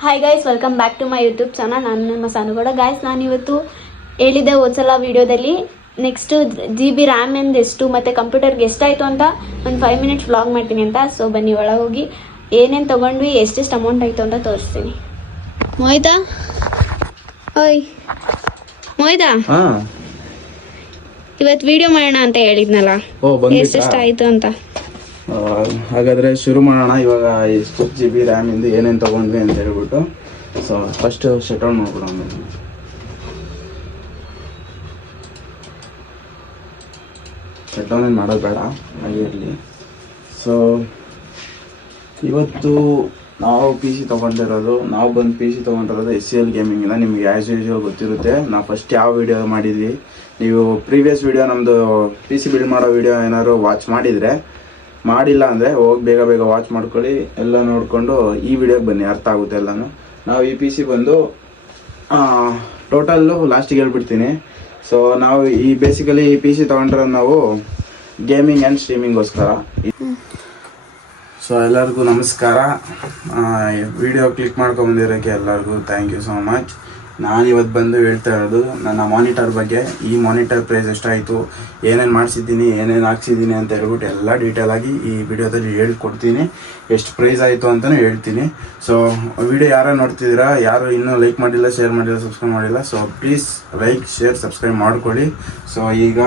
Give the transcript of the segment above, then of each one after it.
Hi guys, welcome back to my YouTube channel. ನಾನು ನಿಮ್ಮ ಸಾನುಗೌಡ. Guys, ನಾನು ಇವತ್ತು ಹೇಳಿದ್ದೆ ಹೋದ್ಸಲ ವೀಡಿಯೋದಲ್ಲಿ ನೆಕ್ಸ್ಟ್ GB ರ್ಯಾಮ್ ಎಂದು ಎಷ್ಟು ಮತ್ತು ಕಂಪ್ಯೂಟರ್ಗೆ ಎಷ್ಟಾಯಿತು ಅಂತ ಒಂದು 5 ಮಿನಿಟ್ಸ್ ವ್ಲಾಗ್ ಮಾಡ್ತೀನಿ ಅಂತ. ಸೊ ಬನ್ನಿ ಒಳಗೆ ಹೋಗಿ ಏನೇನು ತೊಗೊಂಡ್ವಿ, ಎಷ್ಟೆಷ್ಟು ಅಮೌಂಟ್ ಆಯಿತು ಅಂತ ತೋರಿಸ್ತೀನಿ. ಮೋಯ್ತಾ ಓಯ್ ಮೋಯ್ತಾ, ಇವತ್ತು ವಿಡಿಯೋ ಮಾಡೋಣ ಅಂತ ಹೇಳಿದ್ನಲ್ಲ, ಎಷ್ಟೆಷ್ಟಾಯಿತು ಅಂತ. ಹಾಗಾದರೆ ಶುರು ಮಾಡೋಣ. ಇವಾಗ ಎಷ್ಟು GB ರ್ಯಾಮ್ ಇಂದ ಏನೇನು ತೊಗೊಂಡ್ವಿ ಅಂತ ಹೇಳ್ಬಿಟ್ಟು. ಸೊ ಫಸ್ಟ್ ಶಟ್ ಡೌನ್ ಮಾಡ್ಬಿಡೋಣ. ಶಟ್ ಡೌನ್ ಏನು ಮಾಡೋದು ಬೇಡ, ಹಾಗೆ ಇರಲಿ. ಸೊ ಇವತ್ತು ನಾವು ಪಿ ಸಿ ತೊಗೊಂಡಿರೋದು SCL ಗೇಮಿಂಗಿಂದ. ನಿಮ್ಗೆ ಆ್ಯಸ್ ಯೂಶುವಲ್ ಗೊತ್ತಿರುತ್ತೆ ನಾವು ಫಸ್ಟ್ ಯಾವ ವಿಡಿಯೋ ಮಾಡಿದ್ವಿ. ನೀವು ಪ್ರೀವಿಯಸ್ ವಿಡಿಯೋ ನಮ್ಮದು PC ಬಿಲ್ಡ್ ಮಾಡೋ ವಿಡಿಯೋ ಏನಾದ್ರು ವಾಚ್ ಮಾಡಿಲ್ಲ ಅಂದರೆ ಹೋಗಿ ಬೇಗ ವಾಚ್ ಮಾಡ್ಕೊಳ್ಳಿ, ಎಲ್ಲ ನೋಡಿಕೊಂಡು ಈ ವಿಡಿಯೋಗೆ ಬನ್ನಿ, ಅರ್ಥ ಆಗುತ್ತೆ ಎಲ್ಲನೂ. ನಾವು ಈ PC ಬಂದು ಟೋಟಲ್ಲು ಲಾಸ್ಟಿಗೆ ಹೇಳ್ಬಿಡ್ತೀನಿ. ಸೊ ನಾವು ಈ ಬೇಸಿಕಲಿ ಈ PC ತೊಗೊಂಡಿರೋದು ನಾವು ಗೇಮಿಂಗ್ ಆ್ಯಂಡ್ ಸ್ಟ್ರೀಮಿಂಗೋಸ್ಕರ. ಸೊ ಎಲ್ಲರಿಗೂ ನಮಸ್ಕಾರ. ವಿಡಿಯೋ ಕ್ಲಿಕ್ ಮಾಡ್ಕೊಂಬಂದಿರೋಕ್ಕೆ ಎಲ್ಲರಿಗೂ ಥ್ಯಾಂಕ್ ಯು ಸೋ ಮಚ್. ನಾನಿವತ್ತು ಬಂದು ಹೇಳ್ತಾ ಇರೋದು ನನ್ನ ಮಾನಿಟರ್ ಬಗ್ಗೆ. ಈ ಮಾನಿಟರ್ ಪ್ರೈಸ್ ಎಷ್ಟಾಯಿತು, ಏನೇನು ಮಾಡಿಸಿದ್ದೀನಿ, ಏನೇನು ಹಾಕ್ಸಿದ್ದೀನಿ ಅಂತ ಹೇಳ್ಬಿಟ್ಟು ಎಲ್ಲ ಡೀಟೇಲಾಗಿ ಈ ವಿಡಿಯೋದಲ್ಲಿ ಹೇಳ್ಕೊಡ್ತೀನಿ. ಎಷ್ಟು ಪ್ರೈಸ್ ಆಯಿತು ಅಂತಲೂ ಹೇಳ್ತೀನಿ. ಸೊ ವಿಡಿಯೋ ಯಾರು ನೋಡ್ತಿದ್ದೀರಾ, ಯಾರು ಇನ್ನೂ ಲೈಕ್ ಮಾಡಿಲ್ಲ, ಶೇರ್ ಮಾಡಿಲ್ಲ, ಸಬ್ಸ್ಕ್ರೈಬ್ ಮಾಡಿಲ್ಲ, so please like, share, subscribe ಮಾಡ್ಕೊಳ್ಳಿ. ಸೊ ಈಗ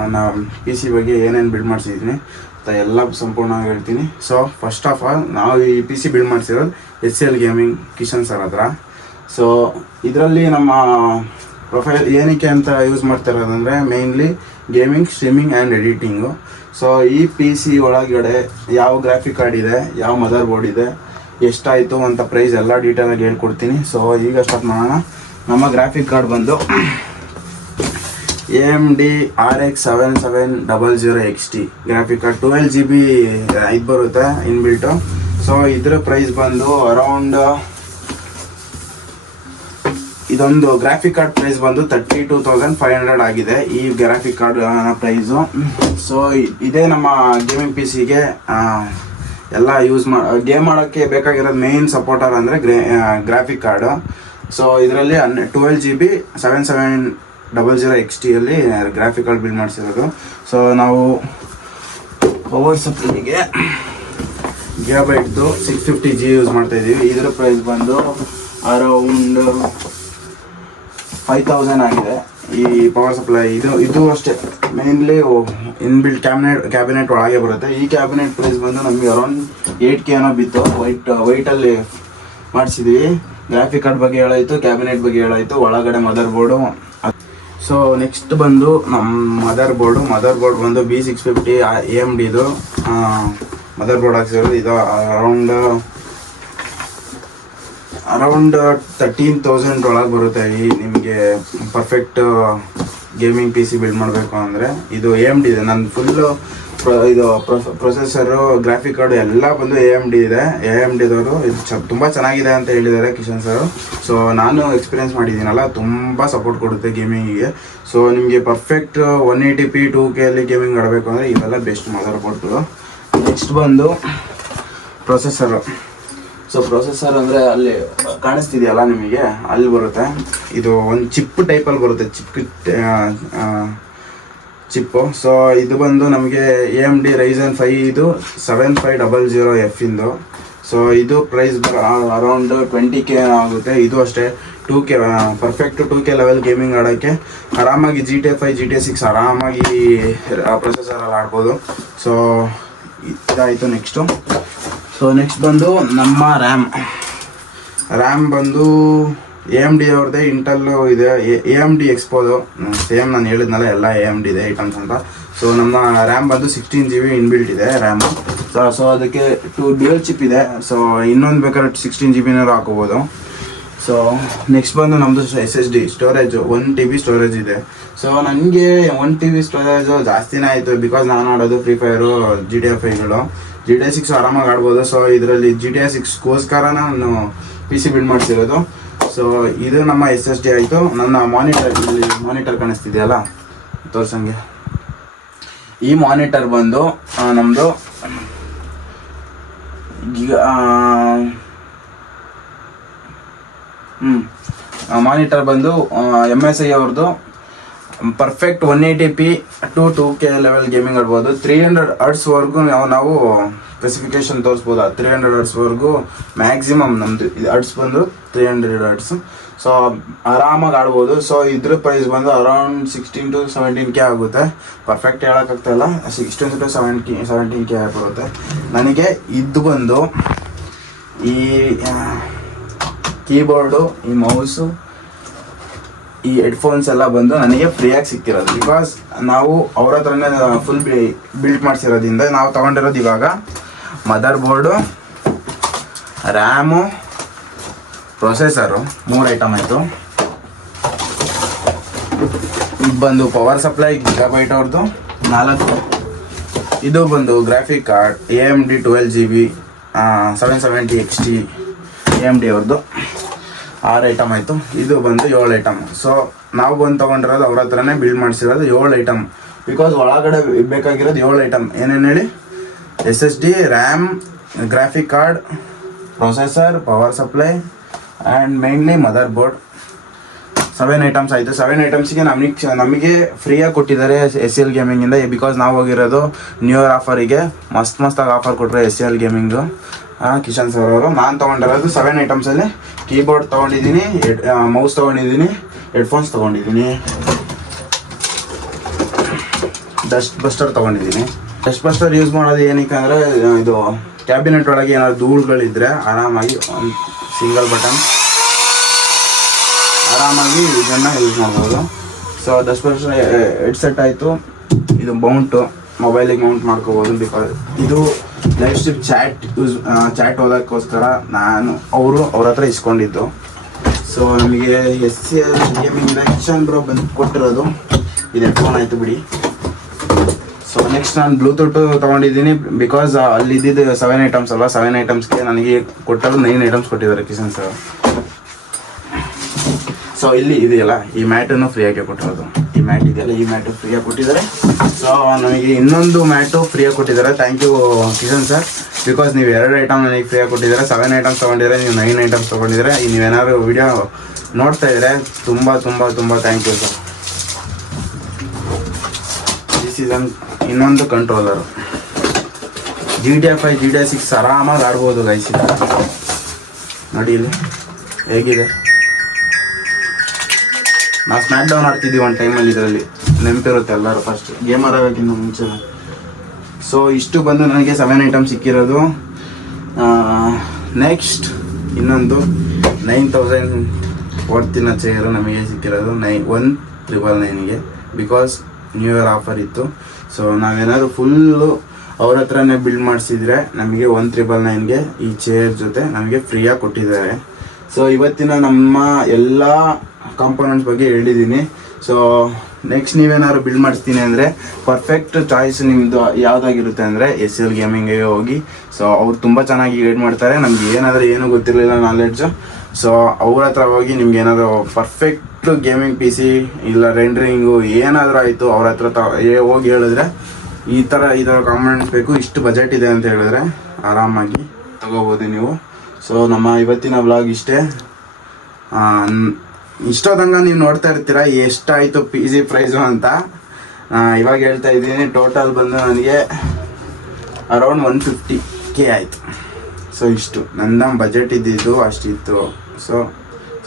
ನನ್ನ PC ಬಗ್ಗೆ ಏನೇನು ಬಿಲ್ಡ್ ಮಾಡಿಸಿದ್ದೀನಿ ಅಂತ ಎಲ್ಲ ಸಂಪೂರ್ಣವಾಗಿ ಹೇಳ್ತೀನಿ. ಸೊ ಫಸ್ಟ್ ಆಫ್ ಆಲ್ ನಾವು ಈ PC ಬಿಲ್ಡ್ ಮಾಡಿಸಿರೋದು SCL ಗೇಮಿಂಗ್ ಕಿಶನ್ ಸರ್ ಹತ್ರ. ಸೊ ಇದರಲ್ಲಿ ನಮ್ಮ ಪ್ರೊಫೈಲ್ ಏನಕ್ಕೆ ಅಂತ ಯೂಸ್ ಮಾಡ್ತಿರೋದಂದರೆ mainly gaming, streaming and editing. So ಈ PC ಒಳಗಡೆ ಯಾವ ಗ್ರಾಫಿಕ್ ಕಾರ್ಡ್ ಇದೆ, ಯಾವ ಮದರ್ ಬೋರ್ಡ್ ಇದೆ, ಎಷ್ಟಾಯಿತು ಅಂತ ಪ್ರೈಸ್ ಎಲ್ಲ ಡೀಟೇಲಾಗಿ ಹೇಳ್ಕೊಡ್ತೀನಿ. ಸೊ ಈಗ ಸ್ಟಾರ್ಟ್ ಮಾಡೋಣ. ನಮ್ಮ ಗ್ರಾಫಿಕ್ ಕಾರ್ಡ್ ಬಂದು AMD RX 7700 XT graphic card, 12 GB ಇದು ಬರುತ್ತೆ ಇನ್ಬಿಲ್ಟು. ಸೊ ಇದರ ಪ್ರೈಸ್ ಬಂದು ಅರೌಂಡ್, ಇದೊಂದು ಗ್ರಾಫಿಕ್ ಕಾರ್ಡ್ ಪ್ರೈಸ್ ಬಂದು 32,500 ಆಗಿದೆ ಈ ಗ್ರಾಫಿಕ್ ಕಾರ್ಡ್ ಪ್ರೈಸು. ಸೊ ಇದೇ ನಮ್ಮ ಗೇಮಿಂಗ್ PCಗೆ ಎಲ್ಲ ಯೂಸ್ ಗೇಮ್ ಮಾಡೋಕ್ಕೆ ಬೇಕಾಗಿರೋದು ಮೇನ್ ಸಪೋರ್ಟರ್ ಅಂದರೆ ಗ್ರಾಫಿಕ್ ಕಾರ್ಡು. ಸೊ ಇದರಲ್ಲಿ 12 GB 7700 XTಯಲ್ಲಿ ಗ್ರಾಫಿಕ್ ಕಾರ್ಡ್ ಬಿಲ್ಡ್ ಮಾಡಿಸಿರೋದು. ಸೊ ನಾವು ಪವರ್ ಸಪ್ಲೈಗೆ ಗಿಗಾಬೈಟ್ದು 650G ಯೂಸ್ ಮಾಡ್ತಾಯಿದ್ದೀವಿ. ಇದರ ಪ್ರೈಸ್ ಬಂದು ಅರೌಂಡ್ 5000 ಆಗಿದೆ ಈ ಪವರ್ ಸಪ್ಲೈ. ಇದು ಅಷ್ಟೇ ಮೇನ್ಲಿ ಇನ್ಬಿಲ್ಟ್ ಕ್ಯಾಬಿನೆಟ್ ಒಳಗೆ ಬರುತ್ತೆ. ಈ ಕ್ಯಾಬಿನೆಟ್ ಪ್ರೈಸ್ ಬಂದು ನಮಗೆ ಅರೌಂಡ್ 8K ಏನೋ ಬಿತ್ತು. ವೈಟಲ್ಲಿ ಮಾಡಿಸಿದ್ವಿ. ಗ್ರಾಫಿಕ್ ಕಾರ್ಡ್ ಬಗ್ಗೆ ಹೇಳಾಯಿತು, ಕ್ಯಾಬಿನೆಟ್ ಬಗ್ಗೆ ಹೇಳಾಯಿತು, ಒಳಗಡೆ ಮದರ್ ಬೋರ್ಡು. ಸೊ ನೆಕ್ಸ್ಟ್ ಬಂದು ನಮ್ಮ ಮದರ್ ಬೋರ್ಡ್ ಬಂದು B650 AMDದು ಮದರ್ ಬೋರ್ಡ್ ಹಾಕ್ಸಿರೋದು. ಇದು ಅರೌಂಡ್ 13,000 ಒಳಗೆ ಬರುತ್ತೆ. ಈ ನಿಮಗೆ ಪರ್ಫೆಕ್ಟ್ ಗೇಮಿಂಗ್ PC ಬಿಲ್ಡ್ ಮಾಡಬೇಕು ಅಂದರೆ ಇದು AMD ಇದೆ. ನನ್ನ ಫುಲ್ಲು ಇದು ಪ್ರೊಸೆಸರು, ಗ್ರಾಫಿಕ್ ಕಾರ್ಡು ಎಲ್ಲ ಬಂದು AMD ಇದೆ. AMDದವರು ಇದು ತುಂಬ ಚೆನ್ನಾಗಿದೆ ಅಂತ ಹೇಳಿದ್ದಾರೆ ಕಿಶನ್ ಸರ್. ಸೊ ನಾನು ಎಕ್ಸ್ಪೀರಿಯೆನ್ಸ್ ಮಾಡಿದ್ದೀನಲ್ಲ, ತುಂಬ ಸಪೋರ್ಟ್ ಕೊಡುತ್ತೆ ಗೇಮಿಂಗಿಗೆ. ಸೊ ನಿಮಗೆ ಪರ್ಫೆಕ್ಟ್ 180p 2Kಲ್ಲಿ ಗೇಮಿಂಗ್ ಆಡಬೇಕು ಅಂದರೆ ಇವೆಲ್ಲ ಬೆಸ್ಟ್ ಮದರ್ ಬೋರ್ಡ್ಗಳು. ನೆಕ್ಸ್ಟ್ ಬಂದು ಪ್ರೊಸೆಸರು. ಸೊ ಪ್ರೊಸೆಸರ್ ಅಂದರೆ ಅಲ್ಲಿ ಕಾಣಿಸ್ತಿದೆಯಲ್ಲ ನಿಮಗೆ, ಅಲ್ಲಿ ಬರುತ್ತೆ. ಇದು ಒಂದು ಚಿಪ್ ಟೈಪಲ್ಲಿ ಬರುತ್ತೆ, ಚಿಪ್ಪು. ಸೊ ಇದು ಬಂದು ನಮಗೆ AMD Ryzen 5 ಇದು 7500F ಇಂದು. ಸೊ ಇದು ಪ್ರೈಸ್ ಅರೌಂಡ್ 20K ಆಗುತ್ತೆ. ಇದು ಅಷ್ಟೇ 2K perfect 2K level gaming ಆಡೋಕ್ಕೆ ಆರಾಮಾಗಿ GTA 5 GTA 6 ಆರಾಮಾಗಿ ಪ್ರೊಸೆಸರಲ್ಲಿ ಆಡ್ಬೋದು. ಸೊ ಇದಾಯಿತು ನೆಕ್ಸ್ಟು. ಸೊ ನೆಕ್ಸ್ಟ್ ಬಂದು ನಮ್ಮ ರ್ಯಾಮ್ ಬಂದು AMD ಅವ್ರದ್ದೇ, ಇಂಟಲ್ಲು ಇದೆ, AMD ಎಕ್ಸ್ಪೋದು ಸೇಮ್ ನಾನು ಹೇಳಿದ್ನಲ್ಲ, ಎಲ್ಲ AMD ಇದೆ ಐಟಮ್ಸ್ ಅಂತ. ಸೊ ನಮ್ಮ ರ್ಯಾಮ್ ಬಂದು 16 GB ಇನ್ಬಿಲ್ಟ್ ಇದೆ ರ್ಯಾಮು. ಸೊ ಅದಕ್ಕೆ 2 ಡ್ಯುಯಲ್ ಚಿಪ್ ಇದೆ. ಸೊ ಇನ್ನೊಂದು ಬೇಕಾದ್ರೆ 16 GB ಹಾಕೋಬೋದು. ಸೊ ನೆಕ್ಸ್ಟ್ ಬಂದು ನಮ್ಮದು SSD ಸ್ಟೋರೇಜು 1 TB ಸ್ಟೋರೇಜ್ ಇದೆ. ಸೊ ನನಗೆ 1 TB ಸ್ಟೋರೇಜು ಜಾಸ್ತಿನೇ ಆಯಿತು, ಬಿಕಾಸ್ ನಾನು ಆಡೋದು ಫ್ರೀ ಫೈರು, GTA 5ಗಳು, GTA 6 ಆರಾಮಾಗಿ ಆಡ್ಬೋದು. ಸೊ ಇದರಲ್ಲಿ GTA 6ಗೋಸ್ಕರ ನಾನು PC ಬಿಲ್ಡ್ ಮಾಡಿಸಿರೋದು. ಸೊ ಇದು ನಮ್ಮ SSD ಆಯಿತು. ನನ್ನ ಮಾನಿಟರ್ ಕಾಣಿಸ್ತಿದೆಯಲ್ಲ ತೋರ್ಸಂಗೆ, ಈ ಮಾನಿಟರ್ ಬಂದು ನಮ್ಮದು ಮಾನಿಟರ್ ಬಂದು MSI ಅವ್ರದ್ದು perfect 180p to 2K level gaming ಆಡ್ಬೋದು. 300 ಹರ್ಟ್ಸ್ವರೆಗೂ ನಾವು ಸ್ಪೆಸಿಫಿಕೇಶನ್ ತೋರಿಸ್ಬೋದು. 300 ಹರ್ಟ್ಸ್ವರೆಗೂ ಮ್ಯಾಕ್ಸಿಮಮ್ ನಮ್ಮದು ಹರ್ಟ್ಸ್ ಬಂದು 300 ಹರ್ಟ್ಸ್. ಸೊ ಆರಾಮಾಗಿ ಆಡ್ಬೋದು. ಸೊ ಇದ್ರ ಪ್ರೈಸ್ ಬಂದು ಅರೌಂಡ್ 16 to 17K ಆಗುತ್ತೆ. ಪರ್ಫೆಕ್ಟ್ ಹೇಳೋಕ್ಕಾಗ್ತಾಯಿಲ್ಲ, 16 to 17K ಬರುತ್ತೆ. ನನಗೆ ಇದು ಬಂದು ಈ ಕೀಬೋರ್ಡು, ಈ ಮೌಸು, ಈ ಹೆಡ್ಫೋನ್ಸ್ ಎಲ್ಲ ಬಂದು ನನಗೆ ಫ್ರೀಯಾಗಿ ಸಿಕ್ತಿರೋದು. ಬಿಕಾಸ್ ನಾವು ಅವ್ರ ಹತ್ರನೇ ಫುಲ್ ಬಿಲ್ಟ್ ಮಾಡಿಸಿರೋದ್ರಿಂದ ನಾವು ತೊಗೊಂಡಿರೋದು ಇವಾಗ mother board, RAM, processor 3 item ಆಯಿತು. ಇದು ಬಂದು ಪವರ್ ಸಪ್ಲೈ ಗಿಗಾಬೈಟ್ ಅವ್ರದ್ದು 4. ಇದು ಬಂದು graphic card AMD 12GB 770 XT AMD ಅವ್ರದ್ದು 6 ಐಟಮ್ ಆಯಿತು. ಇದು ಬಂದು 7 ಐಟಮ್. ಸೊ ನಾವು ಬಂದು ತೊಗೊಂಡಿರೋದು ಅವ್ರ ಹತ್ರನೇ ಬಿಲ್ಡ್ ಮಾಡಿಸಿರೋದು 7 ಐಟಮ್. ಬಿಕಾಸ್ ಒಳಗಡೆ ಬೇಕಾಗಿರೋದು 7 ಐಟಮ್. ಏನೇನು ಹೇಳಿ, SSD, RAM, graphic card, processor, power supply and mainly mother board. 7 items ಆಯಿತು. 7 ಐಟಮ್ಸ್ಗೆ ನಮಗೆ ಫ್ರೀಯಾಗಿ ಕೊಟ್ಟಿದ್ದಾರೆ SCL ಗೇಮಿಂಗಿಂದ. ಬಿಕಾಸ್ ನಾವು ಹೋಗಿರೋದು ನ್ಯೂ ಇಯರ್ ಆಫರಿಗೆ ಮಸ್ತಾಗಿ ಆಫರ್ ಕೊಟ್ಟರೆ SCL ಗೇಮಿಂಗು ಕಿಶನ್ ಸರ್ ಅವರು. ನಾನು ತೊಗೊಂಡಿರೋದು 7 ಐಟಮ್ಸಲ್ಲಿ ಕೀಬೋರ್ಡ್ ತೊಗೊಂಡಿದ್ದೀನಿ, ಮೌಸ್ ತೊಗೊಂಡಿದ್ದೀನಿ, ಹೆಡ್ಫೋನ್ಸ್ ತೊಗೊಂಡಿದ್ದೀನಿ, ಡಸ್ಟ್ ಬಸ್ಟರ್ ತೊಗೊಂಡಿದ್ದೀನಿ. ಡಸ್ಟ್ ಬಸ್ಟರ್ ಯೂಸ್ ಮಾಡೋದು ಏನಕ್ಕೆ ಅಂದರೆ, ಇದು ಕ್ಯಾಬಿನೆಟ್ ಒಳಗೆ ಏನಾದ್ರು ಧೂಳುಗಳಿದ್ದರೆ ಆರಾಮಾಗಿ ಒಂದು ಸಿಂಗಲ್ ಬಟನ್ ಆರಾಮಾಗಿ ಇದನ್ನು ಯೂಸ್ ಮಾಡ್ಬೋದು. ಸೊ ಡಸ್ಟ್ ಬಸ್ಟರ್ ಹೆಡ್ಸೆಟ್ ಆಯಿತು. ಇದು ಮೌಂಟು, ಮೊಬೈಲಿಗೆ ಮೌಂಟ್ ಮಾಡ್ಕೋಬೋದು. ಬಿಕಾಸ್ ಇದು ಲೈವ್ ಸ್ಟ್ರೀಮ್ ಚಾಟ್ ಓದೋಕ್ಕೋಸ್ಕರ ಅವ್ರ ಹತ್ರ ಇಸ್ಕೊಂಡಿದ್ದು. ಸೊ ನಮಗೆ SCL ಗೇಮಿಂಗಿಂದ ಕಿಶನ್ ಬ್ರೋ ಬಂದು ಕೊಟ್ಟಿರೋದು ಇದು ಹೆಡ್ಫೋನ್ ಆಯಿತು ಬಿಡಿ. ಸೊ ನೆಕ್ಸ್ಟ್ ನಾನು ಬ್ಲೂಟೂತ್ ತೊಗೊಂಡಿದ್ದೀನಿ. ಬಿಕಾಸ್ ಅಲ್ಲಿ ಇದ್ದಿದ್ದು 7 ಐಟಮ್ಸ್ ಅಲ್ವಾ, 7 ಐಟಮ್ಸ್ಗೆ ನನಗೆ ಕೊಟ್ಟರು 9 ಐಟಮ್ಸ್ ಕೊಟ್ಟಿದ್ದಾರೆ ಕಿಶನ್ ಸರ್. ಸೊ ಇಲ್ಲಿ ಇದೆಯಲ್ಲ, ಈ ಮ್ಯಾಟನ್ನು ಫ್ರೀಯಾಗಿ ಕೊಟ್ಟಿರೋದು. ಈ ಮ್ಯಾಟ್ ಇದೆಯಲ್ಲ, ಈ ಮ್ಯಾಟು ಫ್ರೀಯಾಗಿ ಕೊಟ್ಟಿದ್ದಾರೆ. ಸೊ ನನಗೆ ಇನ್ನೊಂದು ಮ್ಯಾಟು ಫ್ರೀಯಾಗಿ ಕೊಟ್ಟಿದ್ದಾರೆ. Thank you Kishan sir. Because ನೀವು 2 ಐಟಮ್ ನನಗೆ ಫ್ರೀಯಾಗಿ ಕೊಟ್ಟಿದ್ದಾರೆ. 7 ಐಟಮ್ಸ್ ತೊಗೊಂಡಿದ್ದಾರೆ, ನೀವು 9 ಐಟಮ್ಸ್ ತೊಗೊಂಡಿದ್ದಾರೆ. ನೀವೇನಾದ್ರು ವಿಡಿಯೋ ನೋಡ್ತಾ ಇದ್ದರೆ ತುಂಬ thank you sir. This is ಇನ್ನೊಂದು ಕಂಟ್ರೋಲರು. GTA 5 GTA 6 ಆರಾಮಾಗಿ ಆಡ್ಬೋದು ಗೈಸ್. ನೋಡಿ ಇಲ್ಲಿ ಹೇಗಿದೆ. ನಾವು ಸ್ಮ್ಯಾಕ್ ಡೌನ್ ಆಡ್ತಿದ್ದೀವಿ ಒಂದು ಟೈಮಲ್ಲಿ. ಇದರಲ್ಲಿ ನೆನಪಿರುತ್ತೆ ಎಲ್ಲರೂ, ಫಸ್ಟ್ ಗೇಮರ್ ಆಗೋಕ್ಕಿಂತ ಮುಂಚೆ. ಸೊ ಇಷ್ಟು ಬಂದು ನನಗೆ 7 ಐಟಮ್ ಸಿಕ್ಕಿರೋದು. ನೆಕ್ಸ್ಟ್ ಇನ್ನೊಂದು 9000 ವರ್ತಿನ ಚೇರು ನಮಗೆ ಸಿಕ್ಕಿರೋದು 1999ಗೆ. ಬಿಕಾಸ್ ನ್ಯೂ ಇಯರ್ ಆಫರ್ ಇತ್ತು. ಸೊ ನಾವೇನಾದ್ರು ಫುಲ್ಲು ಅವ್ರ ಹತ್ರನೇ ಬಿಲ್ಡ್ ಮಾಡಿಸಿದ್ರೆ ನಮಗೆ 1999ಗೆ ಈ ಚೇರ್ ಜೊತೆ ನಮಗೆ ಫ್ರೀಯಾಗಿ ಕೊಟ್ಟಿದ್ದಾರೆ. ಸೊ ಇವತ್ತಿನ ನಮ್ಮ ಎಲ್ಲ ಕಾಂಪೋನೆಂಟ್ಸ್ ಬಗ್ಗೆ ಹೇಳಿದ್ದೀನಿ. ಸೊ ನೆಕ್ಸ್ಟ್ ನೀವೇನಾದ್ರು ಬಿಲ್ಡ್ ಮಾಡಿಸ್ತೀನಿ ಅಂದರೆ ಪರ್ಫೆಕ್ಟ್ ಚಾಯ್ಸ್ ನಿಮ್ಮದು ಯಾವುದಾಗಿರುತ್ತೆ ಅಂದರೆ SCL ಗೇಮಿಂಗ್ಗೆ ಹೋಗಿ. ಸೊ ಅವ್ರು ತುಂಬ ಚೆನ್ನಾಗಿ ಗೈಡ್ ಮಾಡ್ತಾರೆ. ನಮ್ಗೆ ಏನೂ ಗೊತ್ತಿರಲಿಲ್ಲ ನಾಲೆಡ್ಜು. ಸೊ ಅವ್ರ ಹತ್ರ ಹೋಗಿ ನಿಮ್ಗೆ ಏನಾದರೂ ಪರ್ಫೆಕ್ಟ್ ಗೇಮಿಂಗ್ PC ಇಲ್ಲ ರೆಂಡ್ರಿಂಗು ಏನಾದರೂ ಆಯಿತು, ಅವ್ರ ಹತ್ರ ಹೋಗಿ ಹೇಳಿದ್ರೆ ಈ ಥರ ಕಾಂಪೋನೆಂಟ್ಸ್ ಬೇಕು, ಇಷ್ಟು ಬಜೆಟ್ ಇದೆ ಅಂತ ಹೇಳಿದ್ರೆ ಆರಾಮಾಗಿ ತಗೋಬೋದು ನೀವು. ಸೊ ನಮ್ಮ ಇವತ್ತಿನ ವ್ಲಾಗ್ ಇಷ್ಟೇ. ಇಷ್ಟೋದಂಗ ನೀವು ನೋಡ್ತಾ ಇರ್ತೀರಾ ಎಷ್ಟಾಯಿತು PC ಪ್ರೈಸು ಅಂತ. ಇವಾಗ ಹೇಳ್ತಾ ಇದ್ದೀನಿ. ಟೋಟಲ್ ಬಂದು ನನಗೆ ಅರೌಂಡ್ 150K ಆಯಿತು. ಸೊ ಇಷ್ಟು ನನ್ನ ಬಜೆಟ್ ಇದ್ದಿದ್ದು ಅಷ್ಟಿತ್ತು. ಸೊ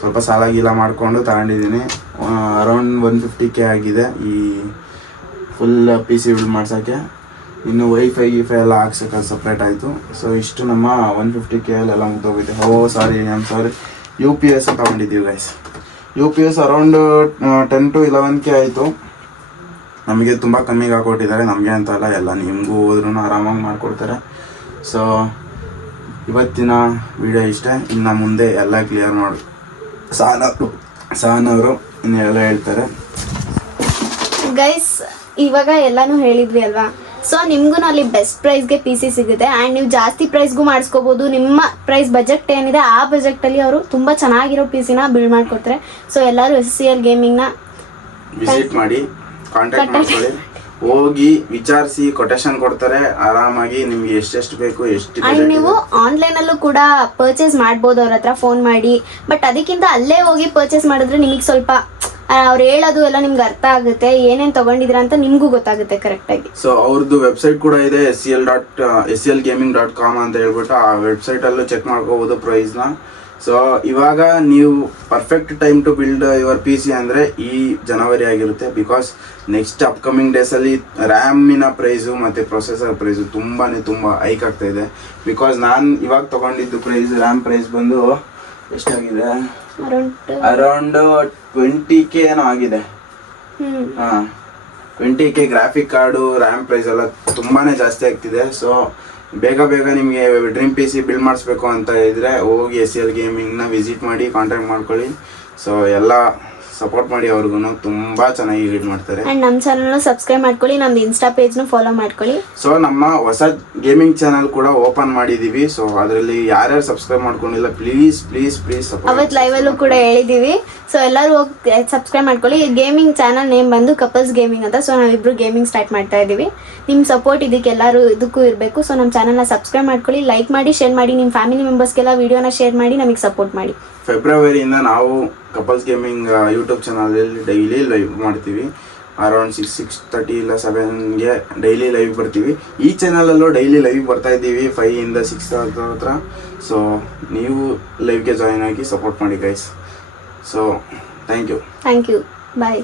ಸ್ವಲ್ಪ ಸಾಲ ಗೀಲ ಮಾಡಿಕೊಂಡು ತಗೊಂಡಿದ್ದೀನಿ. ಅರೌಂಡ್ 150K ಆಗಿದೆ ಈ ಫುಲ್ PC ಬಿಲ್ಡ್ ಮಾಡ್ಸೋಕ್ಕೆ. ಇನ್ನು ವೈಫೈ ಎಲ್ಲ ಹಾಕ್ಸೋಕೆ ಸಪ್ರೇಟ್ ಆಯಿತು. ಸೊ ಇಷ್ಟು ನಮ್ಮ 150K ಎಲ್ಲ ಮುಗ್ದೋಗಿದೆ. ಸಾರಿ UPS ತೊಗೊಂಡಿದ್ದೀವಿ guys. UPS around 10 to 11K ಆಯಿತು. ನಮಗೆ ತುಂಬ ಕಮ್ಮಿಗೆ ಹಾಕೊಟ್ಟಿದ್ದಾರೆ. ನಮಗೆ ಅಂತ ಅಲ್ಲ, ಎಲ್ಲ ನಿಮಗೂ ಹೋದ್ರೂ ಆರಾಮಾಗಿ ಮಾಡಿಕೊಡ್ತಾರೆ. ಸೊ ಇವತ್ತಿನ ವಿಡಿಯೋ ಇಷ್ಟೇ. ಇನ್ನು ಮುಂದೆ ಎಲ್ಲ ಕ್ಲಿಯರ್ ಮಾಡಿ ಸಾನವರು ಇನ್ನೆಲ್ಲ ಹೇಳ್ತಾರೆ. ಗೈಸ್ ಇವಾಗ ಎಲ್ಲಾನು ಹೇಳಿದ್ವಿ ಅಲ್ವಾ. ಸೊ ನಿಮ್ಗೂ ಅಲ್ಲಿ ಬೆಸ್ಟ್ ಪ್ರೈಸ್ಗೆ PC ಸಿಗುತ್ತೆ. ಆ್ಯಂಡ್ ನೀವು ಜಾಸ್ತಿ ಪ್ರೈಸ್ಗೂ ಮಾಡಿಸ್ಕೋಬೋದು. ನಿಮ್ಮ ಪ್ರೈಸ್ ಬಜೆಟ್ ಏನಿದೆ ಆ ಬಜೆಟಲ್ಲಿ ಅವರು ತುಂಬ ಚೆನ್ನಾಗಿರೋ PCನ ಬಿಲ್ಡ್ ಮಾಡಿಕೊಡ್ತಾರೆ. ಸೊ ಎಲ್ಲರೂ SCL ಗೇಮಿಂಗ್ನ ವಿಸಿಟ್ ಮಾಡಿ, ಕಾಂಟ್ಯಾಕ್ಟ್ ಮಾಡ್ಕೊಳ್ಳಿ. ಹೋಗಿ ವಿಚಾರಿಸಿ ಕೊಟೇಶನ್ ಕೊಡ್ತಾರೆ ಆರಾಮಾಗಿ. ನಿಮ್ಗೆ ಎಷ್ಟೆಷ್ಟು ಬೇಕು ಎಷ್ಟು ಅಂಡ್ ನೀವು ಆನ್ಲೈನ್ ಅಲ್ಲೂ ಕೂಡ ಪರ್ಚೇಸ್ ಮಾಡ್ಬೋದು ಅವ್ರ ಹತ್ರ ಫೋನ್ ಮಾಡಿ. ಬಟ್ ಅದಕ್ಕಿಂತ ಅಲ್ಲೇ ಹೋಗಿ ಪರ್ಚೇಸ್ ಮಾಡಿದ್ರೆ ನಿಮಗೆ ಸ್ವಲ್ಪ ಅವ್ರು ಹೇಳೋದು ಎಲ್ಲ ನಿಮ್ಗೆ ಅರ್ಥ ಆಗುತ್ತೆ, ಏನೇನ್ ತಗೊಂಡಿದ್ರ ಅಂತ ನಿಮ್ಗೂ ಗೊತ್ತಾಗುತ್ತೆ ಕರೆಕ್ಟ್ ಆಗಿ. ಸೊ ಅವ್ರದ್ದು ವೆಬ್ಸೈಟ್ ಕೂಡ ಇದೆ, SELgaming.com ಅಂತ ಹೇಳ್ಬಿಟ್ಟು. ಆ ವೆಬ್ಸೈಟ್ ಅಲ್ಲೂ ಚೆಕ್ ಮಾಡ್ಕೋಬಹುದು ಪ್ರೈಸ್ ನ. ಸೊ ಇವಾಗ ನೀವು perfect time to build your PC ಅಂದ್ರೆ ಈ ಜನವರಿ ಆಗಿರುತ್ತೆ. ಬಿಕಾಸ್ ನೆಕ್ಸ್ಟ್ ಅಪ್ಕಮಿಂಗ್ ಡೇಸ್ ಅಲ್ಲಿ ರ್ಯಾಮಿನ ಪ್ರೈಸು ಮತ್ತೆ ಪ್ರೊಸೆಸರ್ ಪ್ರೈಸು ತುಂಬಾ ಹೈಕ್ ಆಗ್ತಾ ಇದೆ. ಬಿಕಾಸ್ ನಾನು ಇವಾಗ ತಗೊಂಡಿದ್ದು ಪ್ರೈಸ್, ರ್ಯಾಮ್ ಪ್ರೈಸ್ ಬಂದು ಎಷ್ಟಾಗಿದೆ, ಅರೌಂಡ್ 20K ಏನೋ ಆಗಿದೆ. 20K. Graphic card, RAM price ಎಲ್ಲ ತುಂಬಾನೇ ಜಾಸ್ತಿ ಆಗ್ತಿದೆ. ಸೊ ಬೇಗ ನಿಮಗೆ ಡ್ರೀಮ್ PC ಬಿಲ್ಡ್ ಮಾಡಿಸ್ಬೇಕು ಅಂತ ಇದ್ರೆ ಹೋಗಿ SELgaming ನ ವಿಸಿಟ್ ಮಾಡಿ, ಕಾಂಟ್ಯಾಕ್ಟ್ ಮಾಡ್ಕೊಳ್ಳಿ. ಸೊ ಎಲ್ಲ ಸಪೋರ್ಟ್ ಮಾಡಿ, ಅವ್ರಿಗೂ ತುಂಬಾ ಚೆನ್ನಾಗಿ ಗೈಡ್ ಮಾಡ್ತಾರೆ. ಅಂಡ್ ನಮ್ಮ ಚಾನಲ್ ಸಬ್ಸ್ಕ್ರೈಬ್ ಮಾಡ್ಕೊಳ್ಳಿ, ನಮ್ದು ಇನ್ಸ್ಟಾ ಪೇಜ್ ನ ಫಾಲೋ ಮಾಡ್ಕೊಳ್ಳಿ. ಸೊ ನಮ್ಮ ಹೊಸ ಗೇಮಿಂಗ್ ಚಾನಲ್ ಕೂಡ ಓಪನ್ ಮಾಡಿದೀವಿ. ಸೊ ಅದರಲ್ಲಿ ಯಾರ್ಯಾರು ಸಬ್ಸ್ಕ್ರೈಬ್ ಮಾಡ್ಕೊಂಡಿಲ್ಲ ಪ್ಲೀಸ್ ಅವತ್ತು ಲೈವ್ ಅಲ್ಲೂ ಕೂಡ ಹೇಳಿದೀವಿ. ಸೊ ಎಲ್ಲರೂ ಹೋಗಿ ಸಬ್ಸ್ಕ್ರೈಬ್ ಮಾಡ್ಕೊಳ್ಳಿ. ಗೇಮಿಂಗ್ ಚಾನಲ್ ನೇಮ್ ಬಂದು ಕಪಲ್ಸ್ ಗೇಮಿಂಗ್ ಅಂತ. ಸೊ ನಾವಿಬ್ರು ಗೇಮಿಂಗ್ ಸ್ಟಾರ್ಟ್ ಮಾಡ್ತಾ ಇದೀವಿ. ನಿಮ್ ಸಪೋರ್ಟ್ ಇದಕ್ಕೆ ಎಲ್ಲರೂ ಇದಕ್ಕೂ ಇರಬೇಕು. ಸೊ ನಮ್ಮ ಚಾನಲ್ನ ಸಬ್ಸ್ಕ್ರೈಬ್ ಮಾಡ್ಕೊಳ್ಳಿ, ಲೈಕ್ ಮಾಡಿ, ಶೇರ್ ಮಾಡಿ, ನಿಮ್ಮ ಫ್ಯಾಮಿಲಿ ಮೆಂಬರ್ಸ್ಗೆಲ್ಲ ವಿಡಿಯೋನ ಶೇರ್ ಮಾಡಿ ನಮಗೆ ಸಪೋರ್ಟ್ ಮಾಡಿ. ಫೆಬ್ರವರಿಯಿಂದ ನಾವು ಕಪಲ್ಸ್ ಗೇಮಿಂಗ್ ಯೂಟ್ಯೂಬ್ ಚಾನಲಲ್ಲಿ ಡೈಲಿ ಲೈವ್ ಮಾಡ್ತೀವಿ. ಅರೌಂಡ್ 6:30 ಇಲ್ಲ 7ಗೆ ಡೈಲಿ ಲೈವ್ ಬರ್ತೀವಿ. ಈ ಚಾನಲಲ್ಲೂ ಡೈಲಿ ಲೈವ್ ಬರ್ತಾ ಇದ್ದೀವಿ 5 ಇಂದ 6 ಹತ್ರ. ಸೊ ನೀವು ಲೈವ್ಗೆ ಜಾಯಿನ್ ಆಗಿ ಸಪೋರ್ಟ್ ಮಾಡಿ guys. So thank you. Bye.